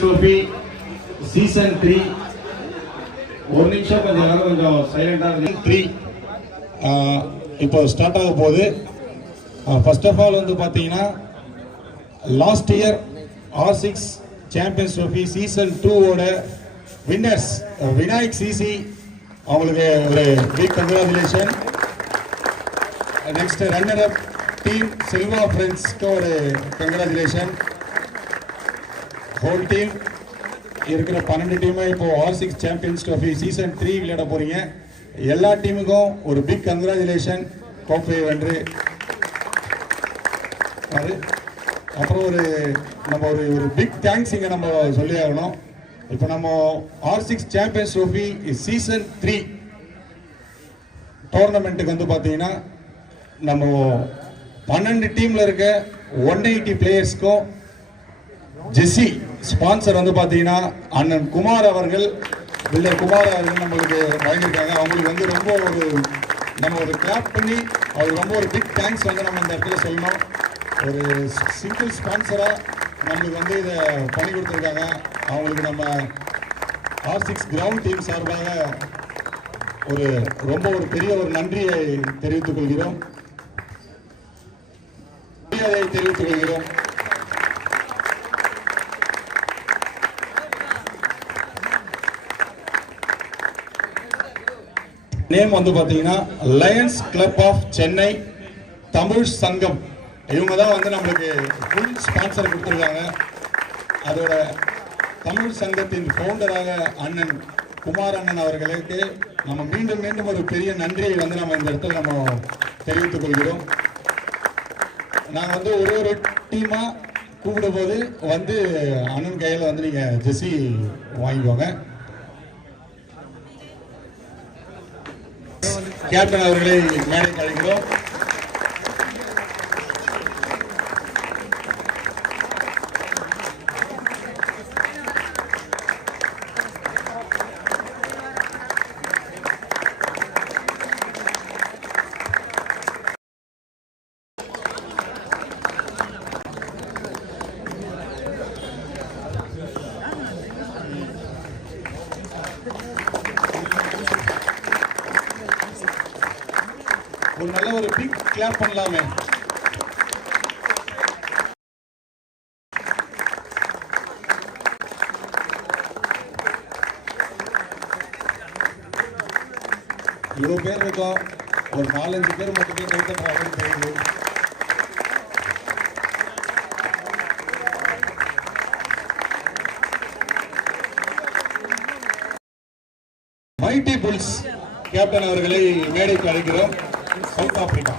Trophy Season 3 ஒரு நிமிஷம் கொஞ்சம் சைலண்டா இருந்து 3 இப்போ ஸ்டார்ட் ஆக போகுது. ஃபர்ஸ்ட் ஆஃப் ஆல் வந்து பார்த்தீங்கன்னா last year R6 champions trophy season 2 ஓட வின்னர்ஸ் விநாயக் சிசி அவங்களுக்கு ஒரு big congratulation. Next runner up team Selva ஃப்ரெண்ட்ஸ்க்கு ஒரு கங்க்ராச்சுலேஷன். ஹோல் டீம் இருக்கிற 12 டீமை இப்போ R6 சாம்பியன்ஸ் ட்ரோஃபி சீசன் 3 விளையாட போறீங்க. எல்லா டீமுக்கும் ஒரு பிக் கங்க்ராச்சுலேஷன். கோப்பை வென்று அது அப்புறம் நம்ம ஒரு பிக் தேங்க்ஸ் இங்கே நம்ம சொல்லி ஆகணும். இப்போ நம்ம R6 சாம்பியன்ஸ் ட்ரோஃபி சீசன் 3 டோர்னமெண்ட்டுக்கு வந்து பார்த்தீங்கன்னா நம்ம 12 டீம்ல இருக்க 180 பிளேயர்ஸ்க்கும் ஜெஸ்ஸி ஸ்பான்சர் வந்து பார்த்தீங்கன்னா அண்ணன் குமார் அவர்கள் பில்லர் குமார் அவர்கள் நம்மளுக்கு வழங்கியிருக்காங்க. அவங்களுக்கு வந்து ரொம்ப நம்ம ஒரு கிளாப் பண்ணி அவருக்கு ரொம்ப ஒரு பிக் தேங்க்ஸ் வந்து நம்ம இந்த இடத்துல சொல்லணும். ஒரு சிங்கிள் ஸ்பான்சராக நம்மளுக்கு வந்து இதை பண்ணி கொடுத்துருக்காங்க. அவங்களுக்கு நம்ம R6 கிரவுண்ட் டீம் சார்பாக ரொம்ப பெரிய ஒரு நன்றியை தெரிவித்துக் கொள்கிறோம். நேம் வந்து பாத்தீங்கன்னா lions club of Chennai Tamil Sangam. இவங்க தான் வந்து நம்மளுக்கு ஃபுல் ஸ்பான்சர் கொடுத்துருக்காங்க. அதோட தமிழ் சங்கத்தின் ஃபவுண்டராக அண்ணன் குமார் அண்ணன் அவர்களுக்கு நம்ம மீண்டும் ஒரு பெரிய நன்றியை வந்து நம்ம இந்த இடத்துல நம்ம தெரிவித்துக் கொள்கிறோம். நாங்கள் வந்து ஒரு டீமா கூப்பிடும் போது வந்து அண்ணன் கையில் வந்து நீங்க ஜெர்சி வாங்கிக்கோங்க. கேப்டன் அவர்களை மேடைக்கு அழைக்கிறோம். ஒரு நல்ல ஒரு பிக் கிளாப் பண்ணலாமே. இவ்வளவு பேர் இருக்கோம், ஒரு 4-5 பேர் மட்டுமே கை தட்டுறாங்க தெரியுது. மைட்டி புல்ஸ் கேப்டன் அவர்களை மேடைக்கு அழைக்கிறோம். சவுத் ஆப்பிரிக்கா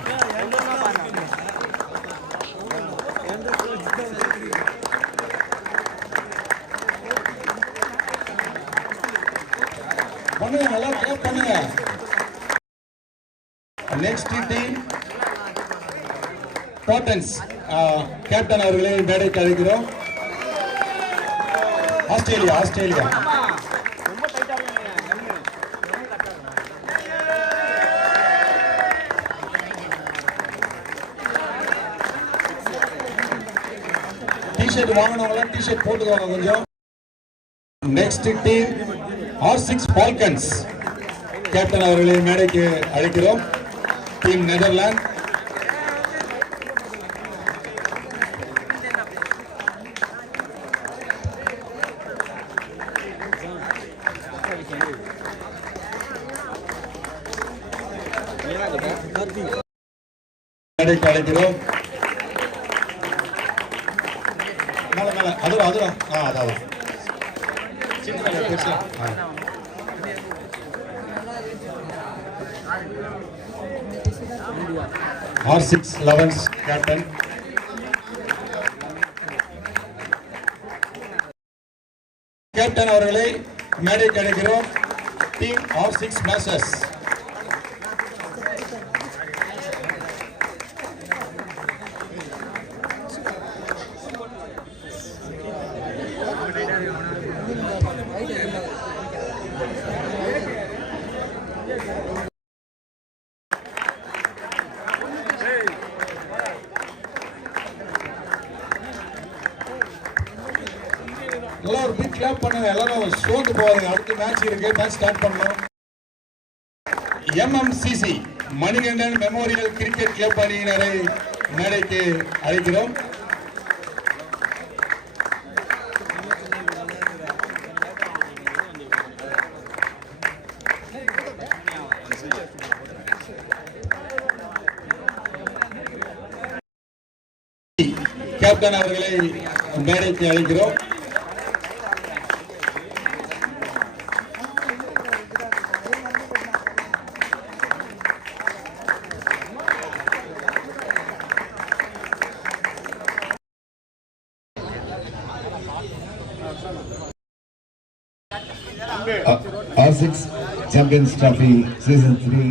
பண்ணுங்க, நல்லா கிளாப் பண்ணுங்க. நெக்ஸ்ட் டீம் டோட்டன்ஸ் கேப்டன் அவர்களை மேடைக்கு அழைக்கிறோம். ஆஸ்திரேலியா டிஷர்ட் வாங்கினவங்க டிஷர்ட் போட்டுக்கோங்க கொஞ்சம். Next team R6 falcons captain அவர்களை மேடைக்கு அழைக்கிறோம். டீம் நெதர்லாந்து மேடைக்கு அழைக்கிறோம். அதான் R6 11 கேப்டன் அவர்களை மேடைக்கு அழைக்கிறோம். டீம் R6 மாஸ்டர்ஸ் நல்லா ஒரு பிக் கிளாப் பண்ணுங்க. எல்லாரும் சோர்ந்து போவாங்க. அடுத்த மேட்ச் இருக்கு. மேட்ச் ஸ்டார்ட் பண்ணணும். MMCC Manikandan memorial cricket club அணியினரை மேடைக்கு அழைக்கிறோம். கேப்டன் அவர்களை மேடைக்கு அழைக்கிறோம். R6 Champions Trophy Season 3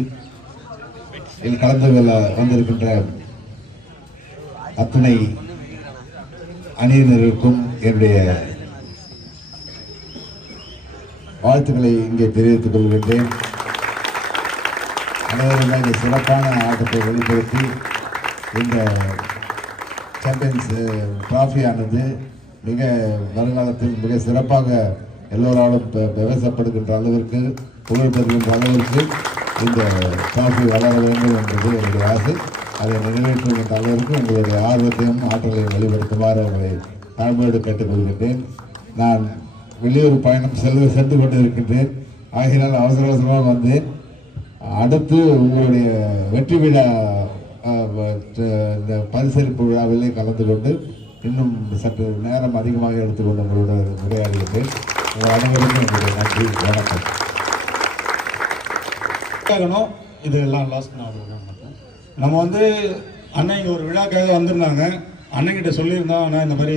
இல் கலந்து கொள்ள வந்திருக்கின்ற அத்துணை அணியினருக்கும் என்னுடைய வாழ்த்துக்களை இங்கே தெரிவித்துக் கொள்கின்றேன். அனைவரும் இந்த சிறப்பான ஆட்டத்தை வெளிப்படுத்தி இந்த சாம்பியன்ஸ் டிராஃபியானது மிக வருங்காலத்தில் மிக சிறப்பாக எல்லோராலும் பேசப்படுகின்ற அளவிற்கு புகழ் பெறுகின்ற அளவிற்கு இந்த டிராஃபி வளர வேண்டும் என்பது என்னுடைய ஆசை. அதை நிறைவேற்றுகின்ற அளவிற்கு உங்களுடைய ஆர்வத்தையும் ஆற்றலையும் வெளிப்படுத்துமாறு உங்களை தாழ்மையோடு கேட்டுக்கொள்கின்றேன். நான் வெளியூர் பயணம் சென்று கொண்டு இருக்கின்றேன். ஆகினால் அவசர அவசரமாக வந்தேன். அடுத்து உங்களுடைய வெற்றி விழா இந்த பரிசளிப்பு விழாவிலே கலந்து கொண்டு இன்னும் சற்று நேரம் அதிகமாக எடுத்துக்கொண்டு உங்களோட உரையாடுகின்றேன். உங்கள் அனைவருக்கும் என்னுடைய நன்றி, வணக்கம். இதெல்லாம் லாஸ்ட் நம்ம வந்து அண்ணன் இங்கே ஒரு விழாக்காக வந்திருந்தாங்க. அண்ணன்கிட்ட சொல்லியிருந்தோம். ஆனால் இந்த மாதிரி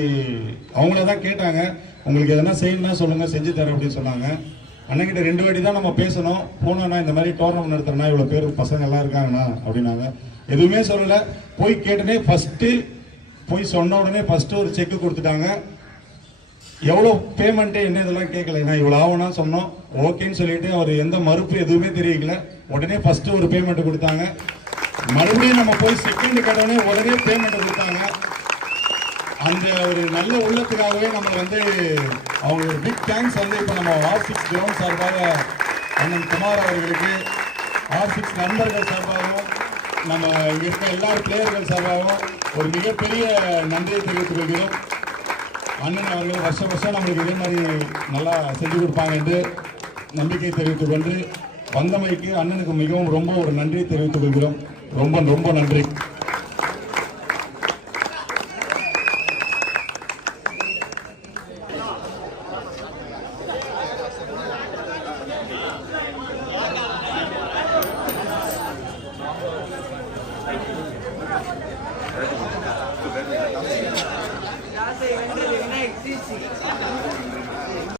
அவங்கள தான் கேட்டாங்க, உங்களுக்கு எதனா செய்யணும்னா சொல்லுங்கள், செஞ்சு தரேன் அப்படின்னு சொன்னாங்க. அண்ணன்கிட்ட 2 வாட்டி தான் நம்ம பேசணும். போனோன்னா இந்த மாதிரி டோர்னமெண்ட் நடத்துறேன்னா இவ்வளோ பேர் பசங்க எல்லாம் இருக்காங்கண்ணா அப்படின்னாங்க. எதுவுமே சொல்லலை. போய் கேட்டனே ஃபஸ்ட்டு போய் சொன்ன உடனே ஃபஸ்ட்டு ஒரு செக்கு கொடுத்துட்டாங்க. எவ்வளோ பேமெண்ட்டு என்ன இதெல்லாம் கேட்கல. நான் இவ்வளோ ஆகும்னா சொன்னோம். ஓகேன்னு சொல்லிட்டு அவர் எந்த மறுப்பு எதுவுமே தெரியல. உடனே ஃபஸ்ட்டு ஒரு பேமெண்ட் கொடுத்தாங்க. மறுபடியும் நம்ம போய் செகண்ட் கடனே உடனே பேமெண்ட் கொடுத்தாங்க. அந்த ஒரு நல்ல உள்ளத்துக்காகவே நம்ம வந்து அவங்க ஒரு பிக் தேங்க்ஸ் வந்து இப்போ நம்ம R6 கிரவுண்ட் சார்பாக அண்ணன் குமார் அவர்களுக்கு, R6 நண்பர்கள் சார்பாகவும் நம்ம இங்கே இருக்க எல்லா பிளேயர்கள் சார்பாகவும் ஒரு மிகப்பெரிய நன்றியை தெரிவித்துக் கொள்கிறோம். அண்ணன் அவர்கள் வருஷம் நம்மளுக்கு இதே மாதிரி நல்லா செஞ்சு கொடுப்பாங்க என்று நம்பிக்கை தெரிவித்துக் கொண்டு வந்தமைக்கு அண்ணனுக்கு மிகவும் ரொம்ப ஒரு நன்றியை தெரிவித்துக் கொள்கிறோம். ரொம்ப நன்றி.